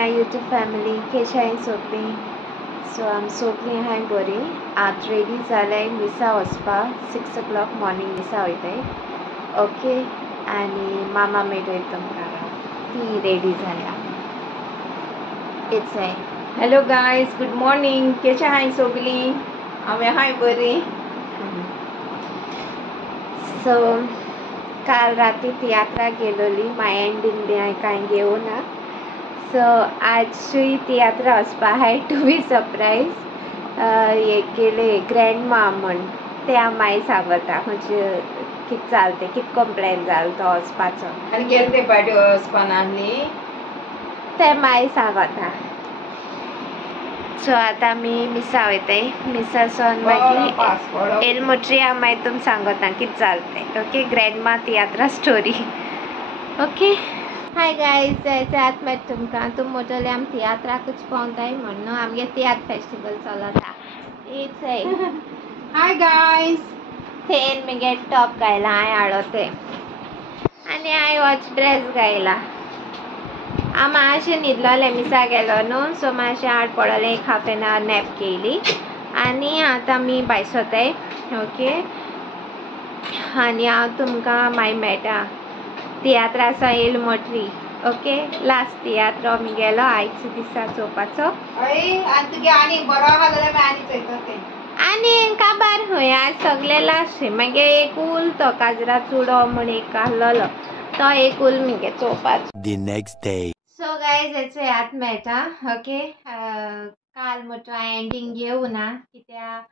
माय YouTube family केशें हाय सगळीं. So आम सगळीं हाय बरीं. आज रेडी जाल्याय मिसा वचपाक 6 o'clock मॉर्निंग मिसा वयताय. ओके आनी मामा मेळटली तुमकां ती रेडी जाल्या. It's hi. Hello guys, good morning. केशें हाय सगळीं? हांवें हाय बरीं. सो काल राती तियात्रा गेलोली. माय एंडींग बी हांवें कांय घेवं ना. सो आजूय तियात्रा वचपा हाय टू बी सरप्रायज. हे केले ग्रँडमा म्हण ते हांव मागीर सांगता म्हणजे कितें जालें तें कितको प्लॅन जालो तो वचपाचो आनी गेले ते पाटी वचपाना आसली ते मागीर सांगता. सो आतां आमी मिसा वयताय. मिसा सोन मागीर एलमोट्री हांव मागीर तुमकां सांगता कितें जालें तें. ओके, ग्रँडमा तियात्रा स्टोरी. ओके. हाय गाइस, जायचे आत मेट तुमकां. तुम मोटले आम तियात्राकूच पावताय म्हणून आमगे तियात्र फेस्टिवल चलता. It's hi. Hi guys. थेन मगे टॉप घायला हांवें हाडो ते आनी हांवें वॉच ड्रेस घायला. हांव मातशें न्हिदलोलें मिसा गेलो न्हू. सो मातशें हाड पडलें. एक हाफ एन आवर नॅप केली आनी आतां आमी भायर सरताय. ओके आनी हांव तुमकां मागीर मेळटा तियात्राचो एलमोट्री. ओके, लास्ट तियात्रो आमगेलो आयच्या दिसा चोवपाचो. आनी बरो आहा जाल्यार आनी चोयता ते आनी काबार खंय आज सगळे लास्ट. मागे एक उल तो काजरा चुडो म्हण एक आहलोलो तो एक उल मगे चोवपाचो. The next day. So guys हेचो याद मेळटा. ओके, काल म्हटो हांवें एंडींग घेवं ना कित्याक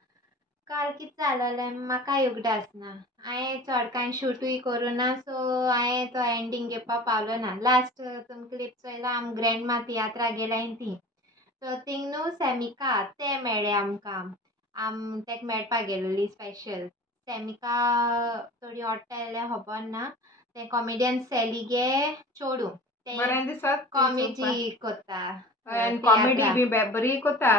काल कितें जालोलें म्हाका उगडास ना. हांवें चड कांय शूटूय करूं ना. सो हांवें तो एंडींग घेवपा पावलो ना. लास्ट तुमी क्लिप चोयला आम ग्रँडमा तियात्रा गेल्याय ती. सो थिंग न्हू सॅमिका ते मेळ्ळे आमकां. आम तेका मेळपाक गेलोली स्पेशल. सॅमिका थोडी ओडटा जाल्यार खबर ना. ते कॉमेडियन सॅलीगे चोडूं बरें दिसत कॉमेडी कोत्ता. कॉमेडी बी बरी कोता.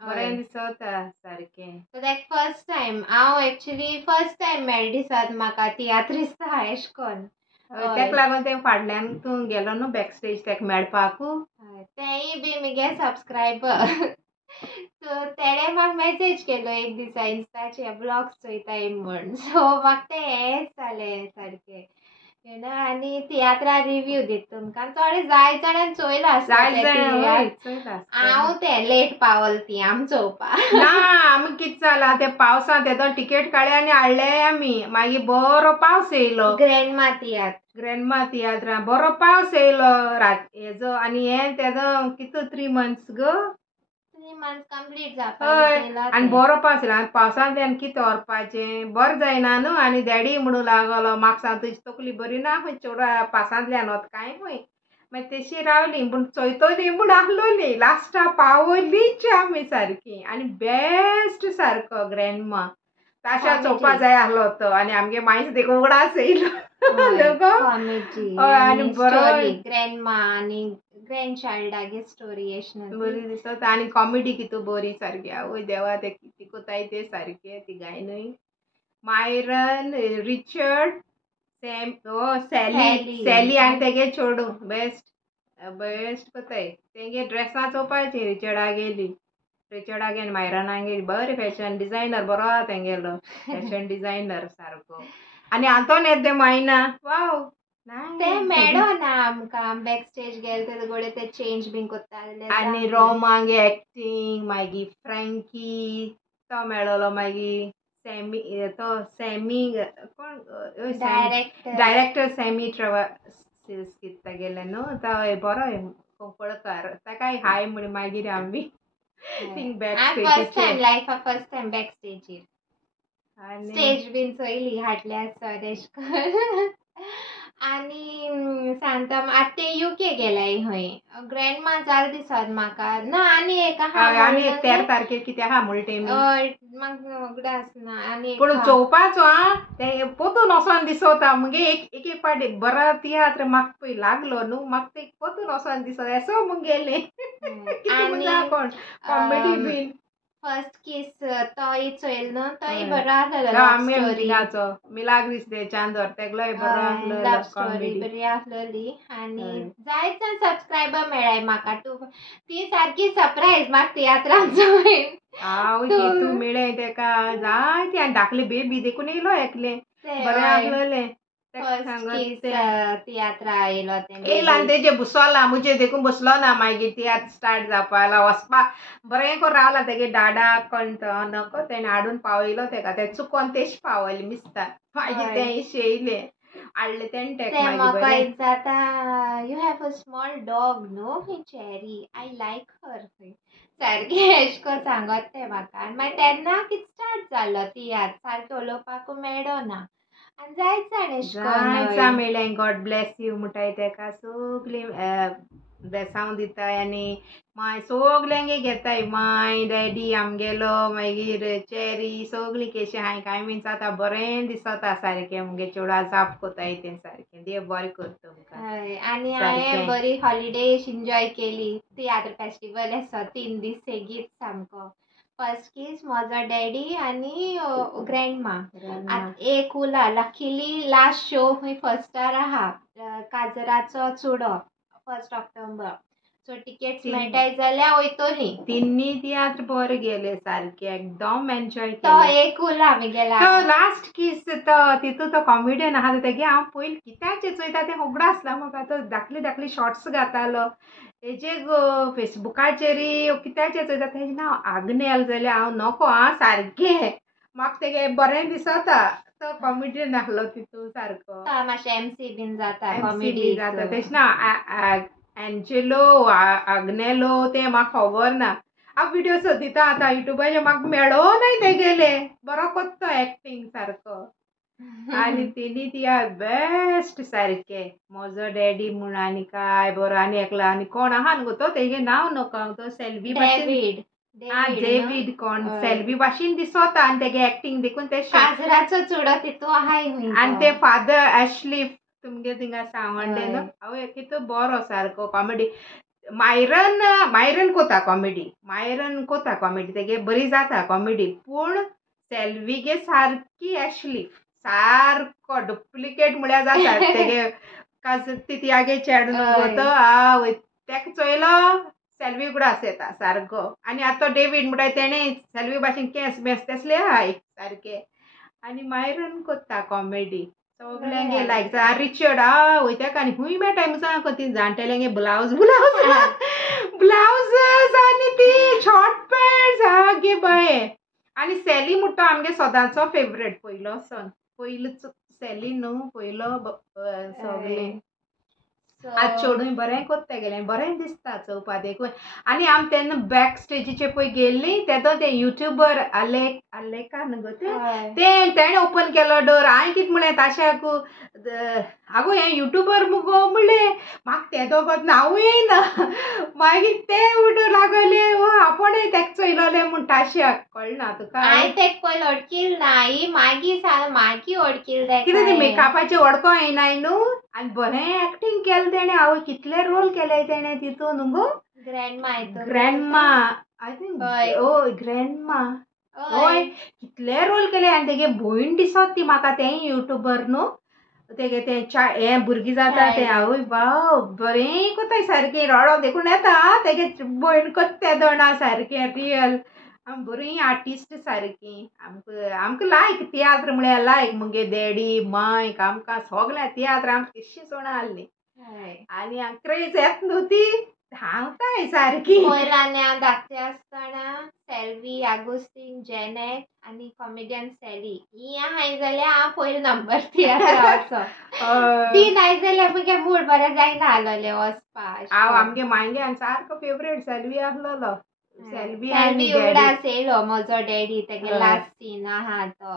बरें दिसत सारकें. सो तेक फर्स्ट टायम हांव एक्चुली फर्स्ट टायम मेळ्ळे दिसत म्हाका तियात्रिस्ता एश कोन. तेका लागून ते फाटल्यान तूं गेलो न्हू बॅक स्टेज तेका मेळपाक. तेय बी मगे सबस्क्रायबर. सो तेणे म्हाका मेसेज केलो एक दिसा इंस्टाचेर ब्लॉग्स चोयताय म्हण. सो म्हाका ते हेच जालें सारकें यू नो. आनी तियात्रा रिव्यू दीत तुमकां. थोडे जाय जाणांनी चोयला हांव ते लेट पावल ती आम चोवपा ना. आमी कितें जाला ते पावसांत येदो टिकेट काडले आनी हाडले आमी. मागीर बरो पावस येयलो. ग्रँडमा तियात्रा बरो पावस येयलो हेजो आनी हें तेजो कितू 3 months गो. 3 months कंप्लीट जावपा. आनी बरो पावस येयलो. आनी पावसांत तेन्ना कितें व्हरपाचें बरें जायना न्हू. आनी डॅडी म्हणूं लागलो म्हाका सांग तुजी तकली बरी ना खंय चेडवा पावसांतल्यान वता काय खंय. मागीर तेशी रावली पूण चोयतली म्हूण आहलोली. लास्टा पावलीच आमी सारकी. आनी बेस्ट सारको ग्रँडमा ताशा चोवपा जाय आहलो तो. आनी आमगे मायज देखून उगडास येयलो. आनी बरो ग्रँडमा आनी ग्रँड चायल्डागे स्टोरी एशें बरी दिसत. आनी कॉमेडी कितू बरी सारकी. आवय देवा ते कितें कोताय ते सारके ती गायनूय. मायरन, रिचर्ड, सॅली आनी तेगे चोडूं बेस्ट कोताय. तेगे ड्रेसां चोवपाची रिचर्डा गेली. रिचर्डागे आनी मायरना गेली. बरें फॅशन डिजायनर बरो आहा तेंगेलो. फॅशन डिजायनर सारको. आनी आंतोन येद्दे मायना वाव ते मेळो ना आमकां. बॅक स्टेज गेले ते गोडे ते चेंज बीन कोत्ता. आनी रोमांगे एक्टींग. मागीर फ्रँकी तो मेळलोलो. मागीर सॅमी कोण डायरेक्टर सॅमी कितें तेगेलें न्हू तो बरो कोंकणकार. ताकाय हाय म्हण मागीर आमी फर्स्ट टायम बॅक स्टेजीर स्टेज बीन चोयली हाटले आसत एश कोन. आनी सांगता आतां ते UK गेल्याय खंय. ग्रँडमा जाल दिसत म्हाका ना. आनी एक आहा आनी 13 तारखेर कितें आहा म्हूण तेमी म्हाका उगडास ना. आनी पूण चोवपाचो आं ते पोतून वोसोन दिसोता. मुगे एक पाटी बरो तियात्र म्हाका पळय लागलो न्हू. म्हाका ते पोतून वोसोन दिसोता एसो मुगेलें. कोण कॉमेडी बीन फर्स्ट किस तोय चोयल न्हू तोय बरो आसलेलो आमी लव स्टोरी मिलाचो मिलाक दिसते चांदोर तेगलोय बरो लव आसलो स्टोरी कॉमेडी बरी आसलेली आनी हय. जायते सबस्क्रायबर मेळ्ळाय म्हाका ती सारकी सरप्रायज म्हाका तियात्रान चोयन हांव तूं मेळ्ळें तेका जायते आनी धाकले बेबी देखून येयलो एकले बरें आसलेलें फर्स्ट किस तियात्रा येयलो येयला आनी तेजे बसोला मुजे देखून बसलो ना मागीर तियात्र स्टार्ट जावपाला वचपा बरें करून रावला तेगे डाडा कोण तो नको तेणें हाडून पावयलो तेका ते चुकोन तेश पावयले मिस्ता मागीर तें इशें येयलें हाडलें तेणें तेका मागीर म्हाका बरें एक जाता you have a small dog no Cherry I like her सारकें एशें कोन्न सांगत तें म्हाका आनी मागीर तेन्ना कितें स्टार्ट जालो तियात्र सारकें उलोवपाकूय मेळ्ळो ना आनी जायत जाण एशें जायत कोन्न मेळ्ळें गॉड ब्लेस यू म्हणटाय तेका सगलीं बेसांव दिताय आनी माय सगल्यांगे घेताय माय डॅडी आमगेलो मागीर चॅरी सगलीं केशी हांय काय बीन जाता बरें दिसता सारकें मुगे चेडवा जाप कोताय तें सारकें देव बरें करता तुमकां हय आनी सारकें. हांवें बरी हॉलिडे एन्जॉय केली तियात्र फेस्टिवल आसा 3 दीस सेगीत सामको फर्स्ट किस म्हजो डॅडी आनी ग्रँडमा एक उला लकीली लास्ट शो हूंय फर्स्टार आहा काजराचो चुडो 1 ऑक्टोबर सो टिकेट्स मेळटाय जाल्यार वयतली तिन्नी तियात्र बरे गेले सारके एकदम एन्जॉय तो केले एक उला आमी गेला लास्ट किस तो तितू तो कॉमेडियन आहा तेगे हांव पयलीं कित्याचें चोयता तें खबर आसला म्हाका तो धाकली शॉर्ट्स घातालो तेजे फेसबुकाचेर कित्याचें चोयता तेजें नांव आग्नेल जाल्यार हांव नोको आं सारकें म्हाका तेगे बरें दिसता तो कॉमेडियन आहलो तितू सारको मातशें एमसी बीन जाता MC कॉमेडी जाता तेश ना एंजेलो आग्नेलो तें म्हाका खबर ना हांव विडियो सोदिता आतां युट्यूबाचेर म्हाका मेळो नाय तेगेले बरो कोत्तो एक्टींग सारको आनी तेणी तिया बेस्ट सारके म्हजो डॅडी म्हूण आनी काय बरो आनी एकलो आनी कोण आहा न्हू तो तेगे नांव नको हांव तो सेल्वी भाशेन डेविड कोण सेल्वी भाशेन दिसोता आनी तेगे एक्टींग देखून ते काजराचो चुडो तितू आहाय आनी ते फादर ऍशली तुमगे थिंगा सांगोंडे न्हू हय. हांव कितू बरो सारको कॉमेडी मायरन कोता कॉमेडी तेगे बरी जाता कॉमेडी पूण सेल्वीगे सारकी ऍशली सारको डुप्लिकेट म्हळ्यार जाता तेगे तियागे चेडून गोतो आवय तेका चोयलो सेल्वी कुडा आसता सारको आनी आतां डेविड म्हणटाय तेणें सेल्वी भाशेन केस बेस तेसले आहाय सारके आनी मायरन कोत्ता कॉमेडी सगल्यांगे लायक रिचर्ड आवय तेका आनी खूंय मेळटाय मुसा ती जाणटेल्यांगे ब्लावज आनी ती शॉर्ट पॅन्ट्स सागे बये आनी सॅली म्हणटा आमगे सदांचो फेवरेट पयलोच सॅली न्हू पयलो सगलें आज चेडूय बरें कोत्ता गेलें बरें दिसता चोवपा देखून आनी आमी तेन्ना बॅक स्टेजीचेर पळय गेल्लीं तेदो ते युट्यूबर आलेका न्हू गो तें तेणें ओपन केलो डोर हांवें कितें म्हळें ताशाक आगो हें युट्यूबर मुगो म्हणलें म्हाका तेदो गो नांवू येयना मागीर तें उडू लागले आपुणूय तेका चोयलोलें म्हूण ताशाक कळना तुका हांवें तेका पयलीं ओडकील ना ही मागी ओडकील कितें तें मेकअपाचें वडको येयनाय न्हू आनी बरें एक्टींग केलें तेणें आवय कितले रोल केले तेणें तितून न्हू ग्रँडमा आय थिंक ग्रँडमा हय कितले रोल केले आनी तेगे भयण दिसत ती म्हाका तें युट्यूबर न्हू तेगे तें हें भुरगीं जाता तें आवय बाव बरें कोताय सारकें रडो देखून येता तेगे भयण कोत्ता दोणा सारकें रियल बरीं आर्टिस्ट सारकीं आमकां लायक तियात्र म्हळ्यार लायक मुगे डॅडी माय आमकां सगळ्या तियात्र आमकां कितशीं सोणां आहलीं आनी क्रेज येत न्हू ती धांवताय सारकी पयलांनी हांव धाकटें आसतना सेल्वी आगोस्तीन जेनेट आनी कॉमेडियन सॅली ही आहाय जाल्यार हांव पयलो नंबर तियात्राचो ती नाय जाल्यार मुगे मूड बरें जायना आहलोलें वचपाक हांव आमगे मांग्यान सारको फेवरेट सेल्वी आहलोलो सेल्वी उगडास येयलो म्हजो डॅडी तेगे लास्ट सीन आहा तो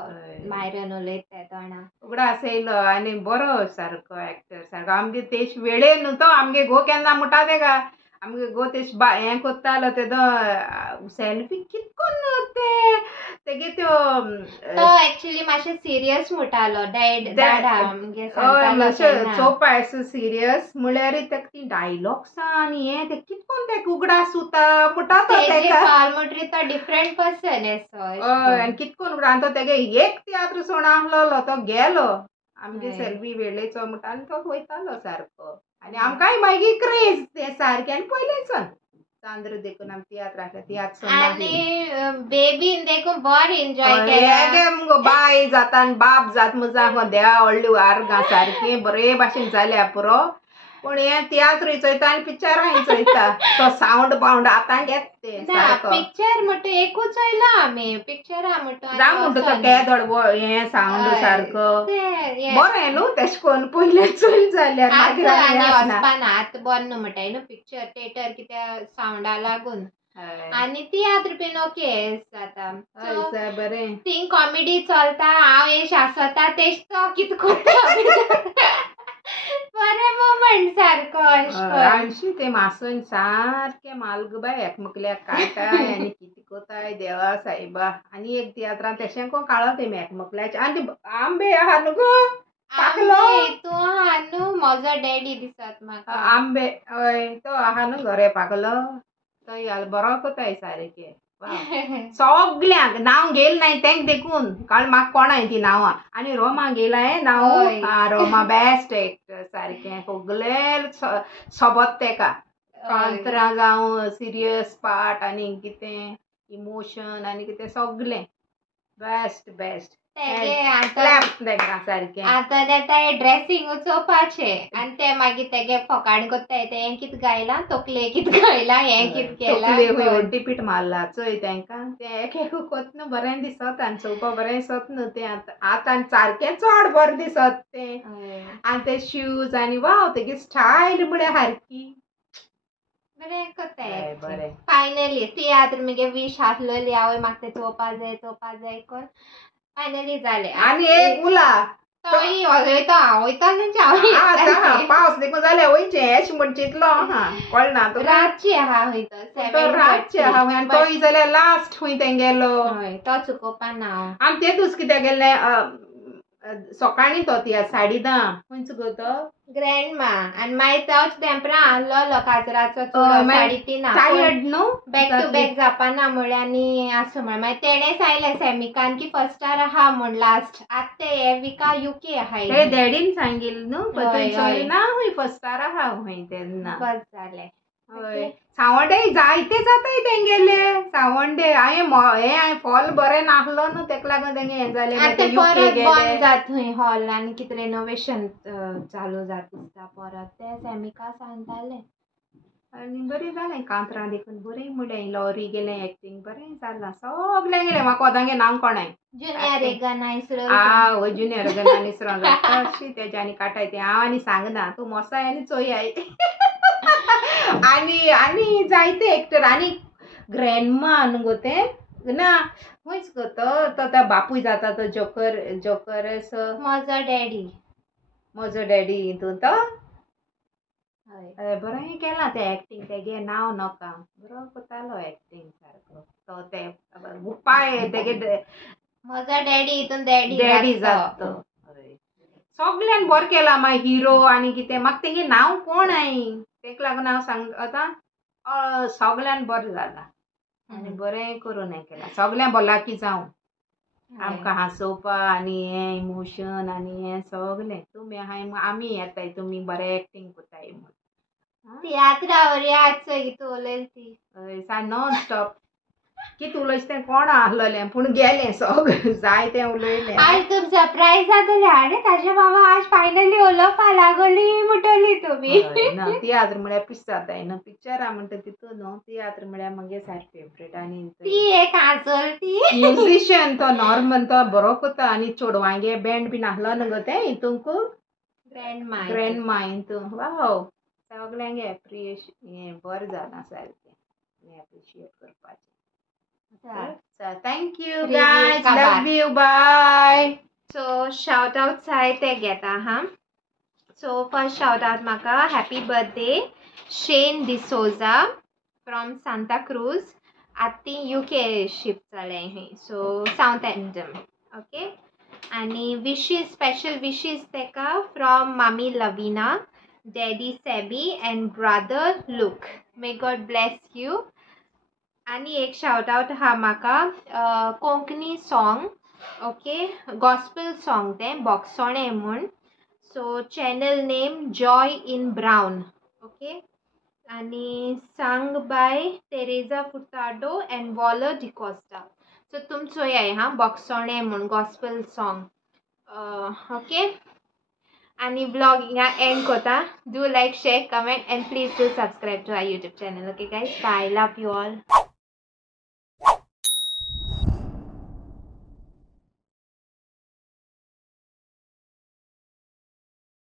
मायरन उलयता तोणा उगडास येयलो आनी बरो सारको एक्टर सारको आमगे तेश वेळेर न्हू तो आमगे घो केन्ना म्हणटा तेका आमगे घो तेश हें कोत्तालो तेदो सेल्वी कितकोन तेगे त्यो तो एक्चुअली मातशें सिरियस म्हणटालो डॅड आमगे सांगतालो मातशें तेन्ना. चोवपा सिरियस म्हळ्यार तेका ती डायलॉग्स आनी हें ते कितकोन तेका उगडास उरता म्हणटा तो तेजे तेका कॉल म्हणटरी तो डिफरंट पर्सन एसो हय आनी कितकोन उगडा आनी तो तेगे एक तियात्र सोडून आहलोलो तो गेलो आमगे हय. सेल्वी वेळेचो म्हणटा आनी तो वयतालो सारको आनी आमकांय मागीर क्रेज ते सारकें आनी पयलेंच्यान चांद्र देखून आमी तियात्र आनी बेबीन देखून बरें एन्जॉय केलें. हेगे मुगो बाय जाता आनी बाप जात मुजा देवा व्हडली वारगां सारकी बरे भाशेन जाल्या पुरो पूण हें तियात्र चोयता आनी पिक्चरां चोयता तो सावंड बावंड आतां घेत ते सारको पिक्चर म्हणटा एकूच चोयलो आमी पिक्चरां म्हणटा जावं म्हणटा तो केदोड हें सावंड सारको बरें न्हू तेश कोन्न पयलें चोयल जाल्यार मागीर आनी आसना. वचपाना आतां बरें न्हू म्हणटाय न्हू पिक्चर थिएटर कित्या सावंडा लागून आनी तियात्र बीन ओके जाता बरें थिंग कॉमेडी चलता हांव एश आसता तेश तो कितें करता बरें मोमेंट सारको आणशी ते मासून सारकें मालग बाय एकमेकल्याक काटाय आनी कितें कोताय देवा सायबा आनी एक तियात्रान तेशें कोण काळो तेमी एकमेकल्याचे आनी आंबे आहा न्हू गो पाकलो तूं आहा न्हू म्हजो डॅडी दिसत म्हाका आंबे हय तो आहा न्हू घरे पाकलो तो बरो कोताय सारकें सगल्यांक नांव गेल नाय तेंक देखून कारण म्हाका कोणाय ती नांवां आनी रोमा गेलाय नांव रोमा बेस्ट एक्टर सारकें सगळे सोबत तेका कांतरां जावं सिरियस पार्ट आनी कितें इमोशन आनी कितें सगलें बेस्ट बेस्ट सारकें आतां तेता ड्रेसींग चोवपाचें आनी ते मागीर तेगे फकाण कोत्ताय ते हें कितें गायलां तकले कितें गायलां हें कितें केलां हड्डी पीठ मारला चोय तेंकां तें एक एक कोत न्हू बरें दिसत आनी चोवपा बरें दिसत न्हू तें आतां सारकें चड बरें दिसत तें आनी ते शूज आनी वाव तेगे स्टायल म्हळ्यार सारकी बरें कोत्ताय बरें फायनली तियात्र मगे वीश आसलोली हांव म्हाका तें चोवपा जाय कोन्न फायनली जालें आनी एक उला तोय वयता हांव वयता पावस देखून जाल्यार वयचें एश म्हण चिंतलो आहा कळना तुका रातची आहा वयता रातचे आहा आनी तोय जाल्यार लास्ट खूंय तेंगेलो तो चुकोवपा ना हांव आनी तेतूच कितें गेल्लें सकाळीं तो तियात्र 10:30 खंयच गो तो ग्रँडमा आनी मागीर तोच तेंपरा आहलो काजराचो चुडो 3:30 न्हू बॅक टू बॅक जावपाना म्हळ्यार आनी आसूं म्हण मागीर तेणेंच आयलें सॅमिकान की फर्स्टार आहा म्हण लास्ट आतां ते हे विका युके आहाय ते डॅडीन सांगिल्लें न्हू ना हूंय फर्स्टार आहा हूंय तेन्ना बस जालें हय सावंडे जायते जाताय तेंगेले सावंडे हांवें फॉल बरें नासलो न्हू तेका लागून तेंगे हें जालें आतां परत बंद जात थंय हॉल आनी कितें रेनोवेशन चालू जात दिसता परत ते सॅमिका सांगताले आनी बरें जालें कांतरां देखून बरें म्हणलें लॉरी गेलें एक्टींग बरें जालां सगलें गेलें म्हाका कोदांगे नांव कोणाय जुनियर रेगाना इसरो हय जुनियर रेगाना इसरो तशी तेजे आनी काटाय तें हांव आनी सांगना तूं मोसाय आनी चोयाय आनी जायते एक्टर आनी ग्रँडमा न्हू गो तें ना खंयच गो तो बापूय जाता तो जोकर म्हजो डॅडी हितून तो बरें केलां तें एक्टींग तेगे नांव नोका बरो कोतालो एक्टींग सारको तो ते पाय तेगे म्हजो डॅडी हितून डॅडी जाता सगल्यान बरें केलां मागीर हिरो आनी कितें म्हाका तेगे नांव कोण आय तेका लागून हांव सांगता सगल्यान बरें जालां आनी बरें करून हें केलां सगल्यां भलाकी जावं आमकां हांसोवपा आनी हें इमोशन आनी हें सगलें तुमी आहाय आमी येताय तुमी बरें एक्टींग कोताय म्हूण तियात्रावर याद चोय उलयली ती हय नॉन स्टॉप कितें उलयचें तें कोण आहलोलें पूण गेलें सगळें जाय तें उलयलें आज तुम सरप्रायज जातले अरे ताजे बाबा आज फायनली उलोवपा लागली म्हणटली तुमी तियात्र म्हळ्यार पिस जाताय न्हू पिक्चरां म्हणटा तितून न्हू तियात्र म्हळ्यार मगे सारकें फेवरेट आनी ती एक आजल ती म्युझिशियन तो नॉर्मल तो बरो कोता आनी चोडवांगे बँड बीन आहलो न्हू गो तें हितूंक ग्रँडमा हितून वाव सगल्यांगे एप्रिशिएट हें बरें जालां सारकें एप्रिशिएट करपाचें thank you guys love you bye so shout out say te geta ha so first shout out maka happy birthday Shane D'Souza from Santa Cruz आती UK शिफ्ट जालें so Southampton. Okay. आणि wishes, special wishes तेका from मामी Lavina, daddy Sabby and brother Luke. May God bless you. आणि एक shout out हा म्हाका Konkani song, okay, gospel song तें बोगसोणें म्हूण. So channel name Joy in Brown. Okay. आणि song by Tereza Furtado and Waller D'Costa. So तुम चोयाय बोगसोणें म्हूण गॉस्पल सॉंग. ओके. आणि व्लॉग हिंगा एंड कोता. Do like, share, comment and please do subscribe to our YouTube channel. Okay guys, bye. Love you all.